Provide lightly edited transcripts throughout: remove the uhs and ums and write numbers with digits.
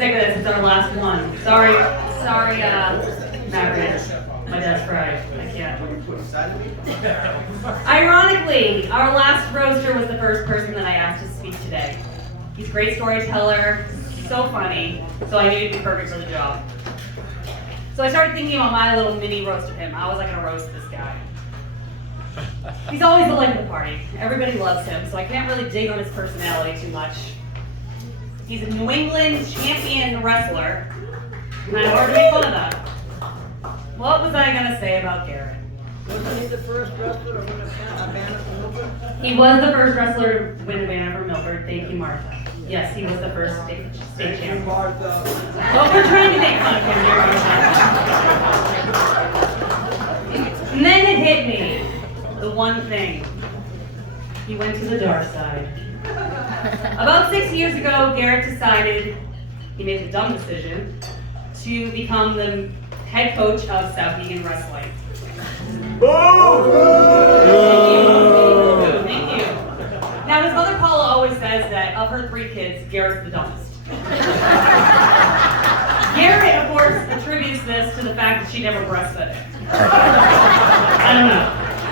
Sick of this. It's our last one. Sorry, Margaret. My dad's fried. I can't. Ironically, our last roaster was the first person that I asked to speak today. He's a great storyteller, so funny, so I knew he'd be perfect for the job. So I started thinking about my little mini roast of him. How was I going to roast this guy? He's always the life of the party. Everybody loves him, so I can't really dig on his personality too much. He's a New England champion wrestler, and I hard to make fun of that. What was I going to say about Garrett? Wasn't he the first wrestler to win a banner from Milford? He was the first wrestler to win a banner from Milford. Thank you, Martha. Yes, he was the first state champion. Martha. But we're trying to make fun of him here. And then it hit me. The one thing. He went to the dark side. About 6 years ago, Garrett decided, he made the dumb decision, to become the head coach of Southegan Wrestling. Thank you. Now, his mother Paula always says that of her 3 kids, Garrett's the dumbest. Garrett, of course, attributes this to the fact that she never breastfed him. I don't know.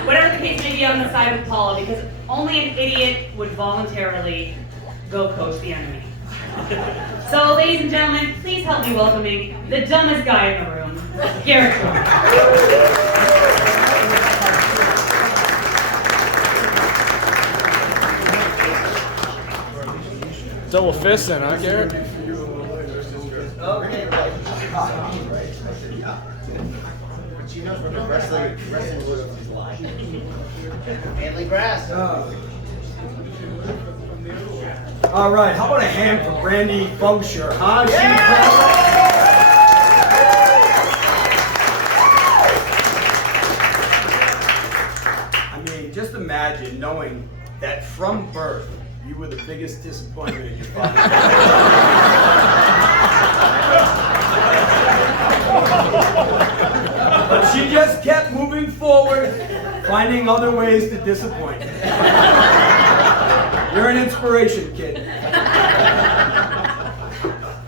Whatever the case may be, on the side with Paula, because only an idiot would voluntarily go coach the enemy. So, ladies and gentlemen, please help me welcoming the dumbest guy in the room, Garrett Trombi. Double fist then, huh, Garrett? Okay, But she knows from the wrestling was his life. Manly grass. All right, how about a hand for Brandy Fosher, huh? I mean, just imagine knowing that from birth, you were the biggest disappointment in your father's life. But she just kept moving forward, finding other ways to disappoint. You're an inspiration, kid.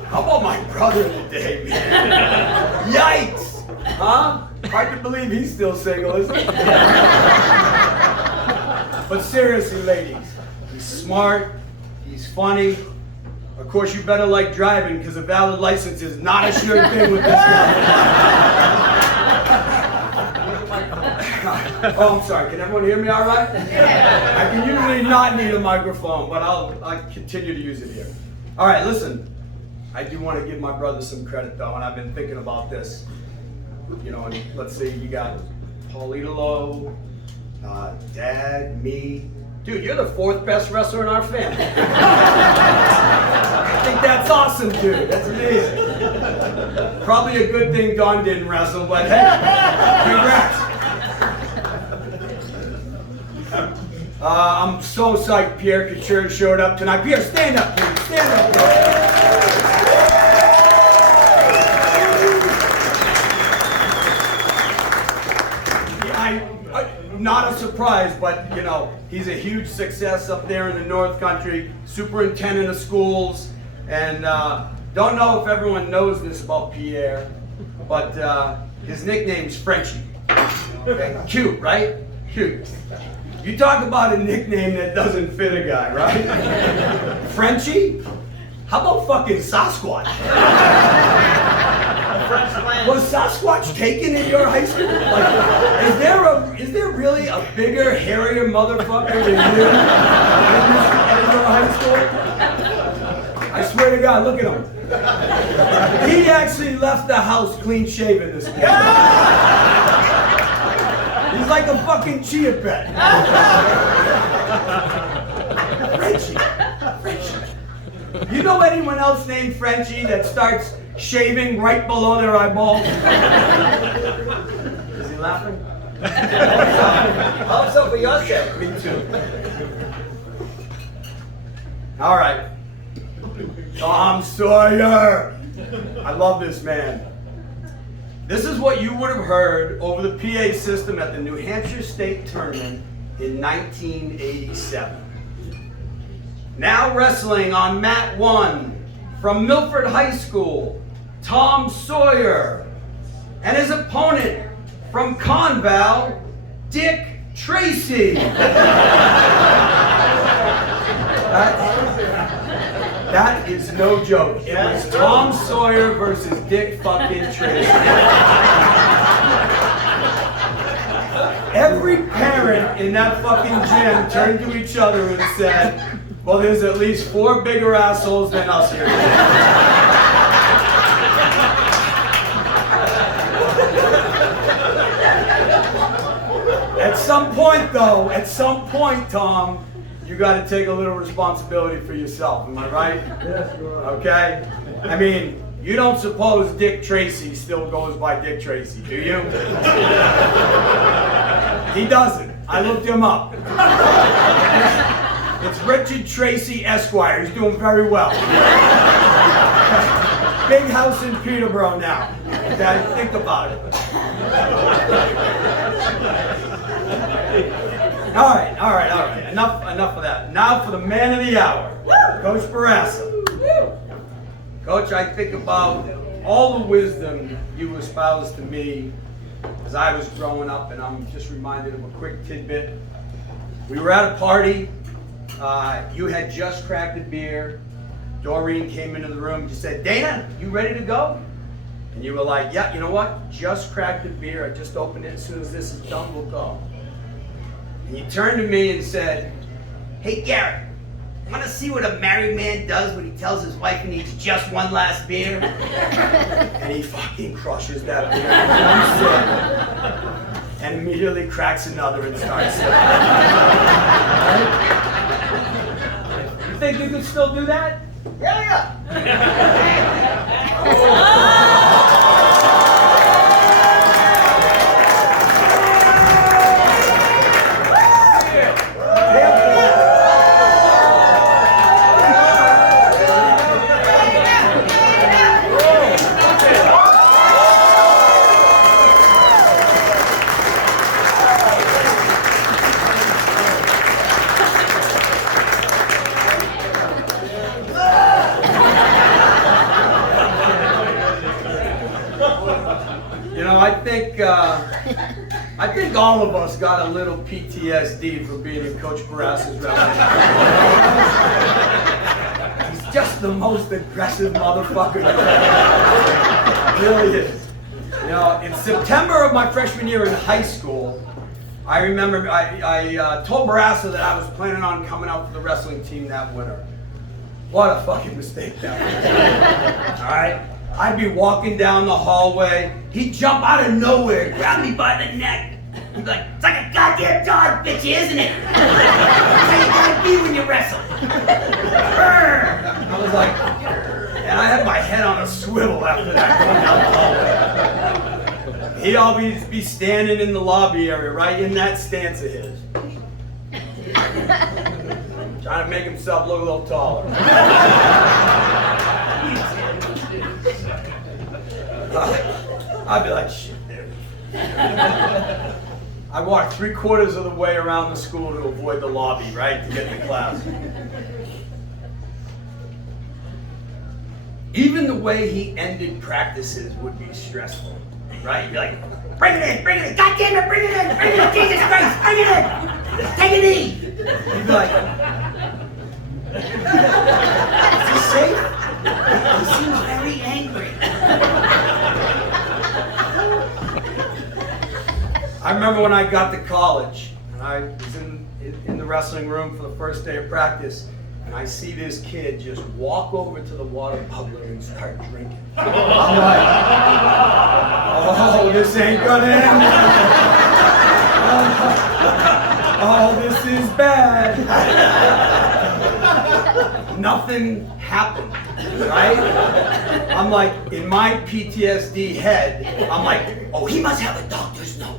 How about my brother today, man? Yikes! Huh? Hard to believe he's still single, isn't it? But seriously, ladies, he's smart, he's funny. Of course, you better like driving, because a valid license is not a sure thing with this guy. Oh, I'm sorry. Can everyone hear me all right? I can usually not need a microphone, but I'll continue to use it here. All right, listen. I do want to give my brother some credit, though, and I've been thinking about this. You know, and let's see, you got Paulita Lowe, Dad, me. Dude, you're the 4th best wrestler in our family. I think that's awesome, dude. That's amazing. Probably a good thing Dawn didn't wrestle, but hey, congrats. I'm so psyched Pierre Couture showed up tonight. Pierre, stand up, please. Stand up, please. Not a surprise, but you know, he's a huge success up there in the North Country, superintendent of schools, and don't know if everyone knows this about Pierre, but his nickname's Frenchie. Okay? Cute, right? Cute. You talk about a nickname that doesn't fit a guy, right? Frenchie? How about fucking Sasquatch? Was Sasquatch taken in your high school? Like, is there really a bigger, hairier motherfucker than you in your high school? I swear to God, look at him. He actually left the house clean shaven this morning. He's like a fucking chia pet. Frenchie. You know anyone else named Frenchie that starts shaving right below their eyeball? Is he laughing? Also for your sake. Me too. All right. Tom Sawyer. I love this man. This is what you would have heard over the PA system at the New Hampshire State Tournament in 1987. Now wrestling on mat 1 from Milford High School, Tom Sawyer. And his opponent from Conval, Dick Tracy. That is no joke. It was Tom Sawyer versus Dick fucking Tracy. Every parent in that fucking gym turned to each other and said, well, there's at least 4 bigger assholes than us here. At some point, though, Tom, you got to take a little responsibility for yourself. Am I right? Yes, you are. Okay? I mean, you don't suppose Dick Tracy still goes by Dick Tracy, do you? He doesn't. I looked him up. It's Richard Tracy Esquire. He's doing very well. Big house in Peterborough now. Okay? Think about it. All right. Enough of that. Now for the man of the hour, Coach Bourassa. Coach, I think about all the wisdom you espoused to me as I was growing up, and I'm just reminded of a quick tidbit. We were at a party. You had just cracked a beer. Doreen came into the room. She said, Dana, you ready to go? And you were like, yeah, you know what? Just cracked a beer. I just opened it. As soon as this is done, we'll go. And you turned to me and said, hey, Garrett, want to see what a married man does when he tells his wife he needs just one last beer? And he fucking crushes that beer. And immediately cracks another and starts sipping. Right? You think you could still do that? Yeah. I think all of us got a little PTSD for being in Coach Bourassa's rally. He's just the most aggressive motherfucker. He really is. You know, in September of my freshman year in high school, I remember I told Bourassa that I was planning on coming out for the wrestling team that winter. What a fucking mistake that was. All right? I'd be walking down the hallway. He'd jump out of nowhere, grab me by the neck. He'd be like, it's like a goddamn dog, bitch, isn't it? That's how you gotta be when you wrestle. I was like, and I had my head on a swivel after that going down the hallway. He'd always be standing in the lobby area, right in that stance of his. Trying to make himself look a little taller. I'd be like, shit, there. I walked 3/4 of the way around the school to avoid the lobby, right, to get to class. Even the way he ended practices would be stressful, right? He'd be like, bring it in, God damn it, bring it in, Jesus Christ, bring it in, take a knee. He'd be like, is he safe? He seems very angry. I remember when I got to college, and I was in the wrestling room for the first day of practice, and I see this kid just walk over to the water bubbler and start drinking. I'm like, oh, this ain't gonna end. Oh, this is bad. Nothing happened, right? I'm like, in my PTSD head, I'm like, oh, he must have a doctor's note.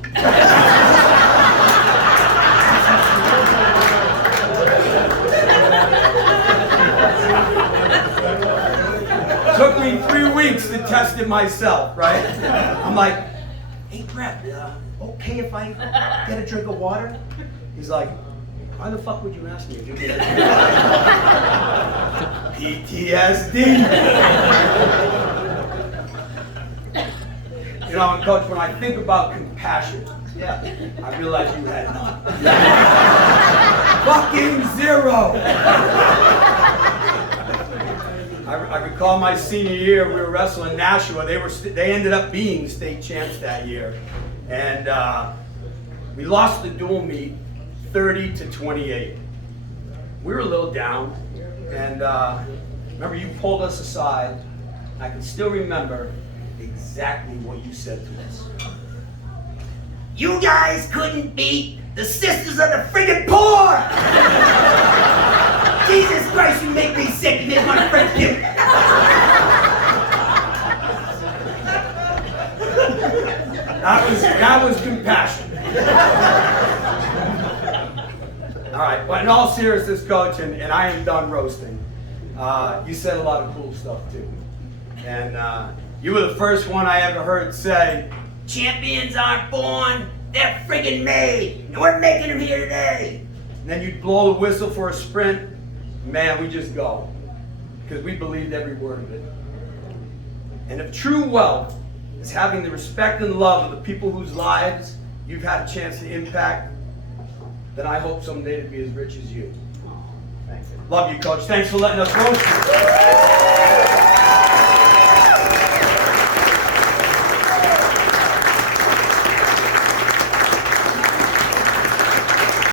Took me 3 weeks to test it myself, right? I'm like, hey, Brett, okay if I get a drink of water? He's like, Why the fuck would you ask me if you did PTSD. You know, and Coach, when I think about compassion, I realize you had none. Fucking zero. I recall my senior year, we were wrestling Nashua. They ended up being state champs that year, and we lost the dual meet 30-28. We were a little down, and remember you pulled us aside. I can still remember exactly what you said to us. You guys couldn't beat the Sisters of the Friggin' Poor! Jesus Christ, you make me sick. You didn't want to friend you. That was compassion. All right, but in all seriousness, Coach, and I am done roasting. You said a lot of cool stuff too, and you were the first one I ever heard say, "Champions aren't born; they're friggin' made, and we're making them here today." And then you'd blow the whistle for a sprint. Man, we just go, because we believed every word of it. And if true wealth is having the respect and love of the people whose lives you've had a chance to impact, then I hope someday to be as rich as you. Thanks. Love you, Coach. Thanks for letting us roast you.